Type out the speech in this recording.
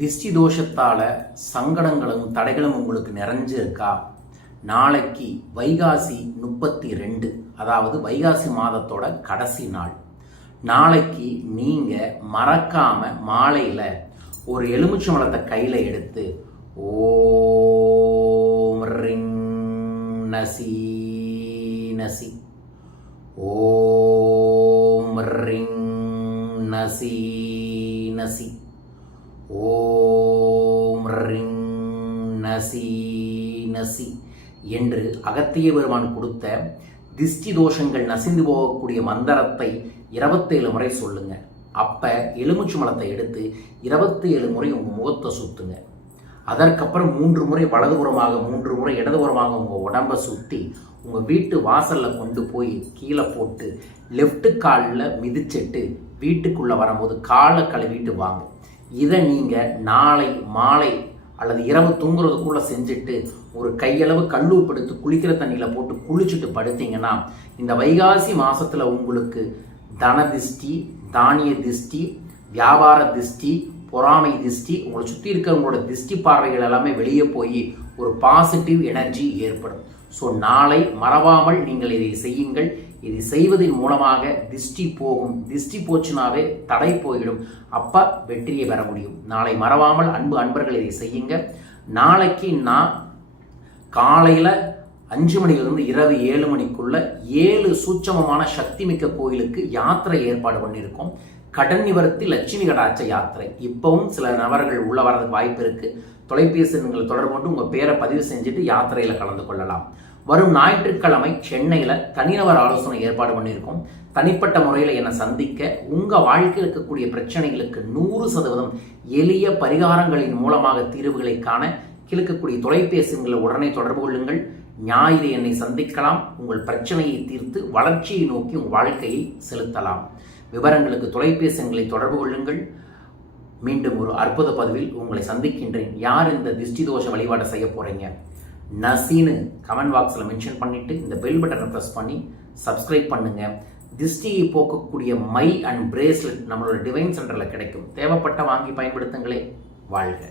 திஷ்டி தோஷத்தால் சங்கடங்களும் தடைகளும் உங்களுக்கு நிறைஞ்சிருக்கா? நாளைக்கு வைகாசி முப்பத்தி ரெண்டு அதாவது வைகாசி மாதத்தோட கடைசி நாள். நாளைக்கு நீங்கள் மறக்காம மாலையில் ஒரு எலுமிச்சம்பழத்தை கையில் எடுத்து ஓம் ரிங் நசி நசி ஓம் ரிங் நசி நசி. ஓம் ரிங் நசி நசி என்று அகத்திய பெருமான் கொடுத்த திஷ்டி தோஷங்கள் நசிந்து போகக்கூடிய மந்திரத்தை இருபத்தேழு முறை சொல்லுங்க. அப்ப எலுமிச்சு மலத்தை எடுத்து இருபத்தி ஏழு முறை உங்க முகத்தை சுத்துங்க. அதற்கப்புறம் மூன்று முறை வலதுபுறமாக மூன்று முறை இடதுபுறமாக உங்க உடம்ப சுத்தி உங்க வீட்டு வாசல்ல கொண்டு போய் கீழே போட்டு லெஃப்ட் காலில் மிதிச்சிட்டு வீட்டுக்குள்ள வரும்போது காலை கழுவிட்டு வாங்க. இதை நீங்கள் நாளை மாலை அல்லது இரவு தூங்குறதுக்குள்ளே செஞ்சுட்டு ஒரு கையளவு கல்லூப்படுத்து குளிக்கிற தண்ணியில் போட்டு குளிச்சுட்டு படுத்தீங்கன்னா இந்த வைகாசி மாதத்தில் உங்களுக்கு தன திஷ்டி தானிய திஷ்டி வியாபார திஷ்டி பொறாமை திஷ்டி உங்களை சுற்றி இருக்கிறவங்களோட திஷ்டி பார்வைகள் எல்லாமே வெளியே போய் ஒரு பாசிட்டிவ் எனர்ஜி ஏற்படும். ஸோ நாளை மறவாமல் நீங்கள் இதை செய்யுங்கள். இதை செய்வதன் மூலமாக திஷ்டி போகும். திஷ்டி போச்சுனாவே தடை போயிடும் அப்போ வெற்றியை பெற முடியும். நாளை மறவாமல் அன்பு அன்பர்கள் இதை செய்யுங்க. நாளைக்கு நான் காலையில் அஞ்சு மணிலிருந்து இரவு ஏழு மணிக்குள்ள ஏழு சூட்சமமான சக்தி மிக்க கோயிலுக்கு யாத்திரை ஏற்பாடு பண்ணியிருக்கோம். கடன் நிவர்த்தி லட்சுமி கடாட்ச யாத்திரை. இப்பவும் சில நபர்கள் உள்ள வரதுக்கு வாய்ப்பு இருக்கு. தொலைபேசி எண்களை தொடர்பு கொண்டு உங்கள் பேரை பதிவு செஞ்சுட்டு யாத்திரையில் கலந்து கொள்ளலாம். வரும் ஞாயிற்றுக்கிழமை சென்னையில் தனிநபர் ஆலோசனை ஏற்பாடு பண்ணியிருக்கோம். தனிப்பட்ட முறையில் என்னை சந்திக்க உங்கள் வாழ்க்கையில் இருக்கக்கூடிய பிரச்சனைகளுக்கு நூறு சதவீதம் எளிய பரிகாரங்களின் மூலமாக தீர்வுகளை காண கிழக்கக்கூடிய தொலைபேசி உடனே தொடர்பு கொள்ளுங்கள். ஞாயிறு என்னை சந்திக்கலாம். உங்கள் பிரச்சனையை தீர்த்து வளர்ச்சியை நோக்கி உங்கள் வாழ்க்கையை செலுத்தலாம். விவரங்களுக்கு தொலைபேசிங்களை தொடர்பு கொள்ளுங்கள். மீண்டும் ஒரு அற்புத பதிவில் உங்களை சந்திக்கின்றேன். யார் இந்த திஷ்டி தோஷ வழிபாட்டை செய்ய போகிறீங்க நசின்னு கமெண்ட் பாக்ஸில் மென்ஷன் பண்ணிவிட்டு இந்த பெல் பட்டனை ப்ரெஸ் பண்ணி சப்ஸ்கிரைப் பண்ணுங்கள் திஷ்டியை போக்கக்கூடிய மை அண்ட் பிரேஸ்லெட் நம்மளோட டிவைன் சென்டரில் கிடைக்கும். தேவைப்பட்ட வாங்கி பயன்படுத்துங்களே. வாழ்க.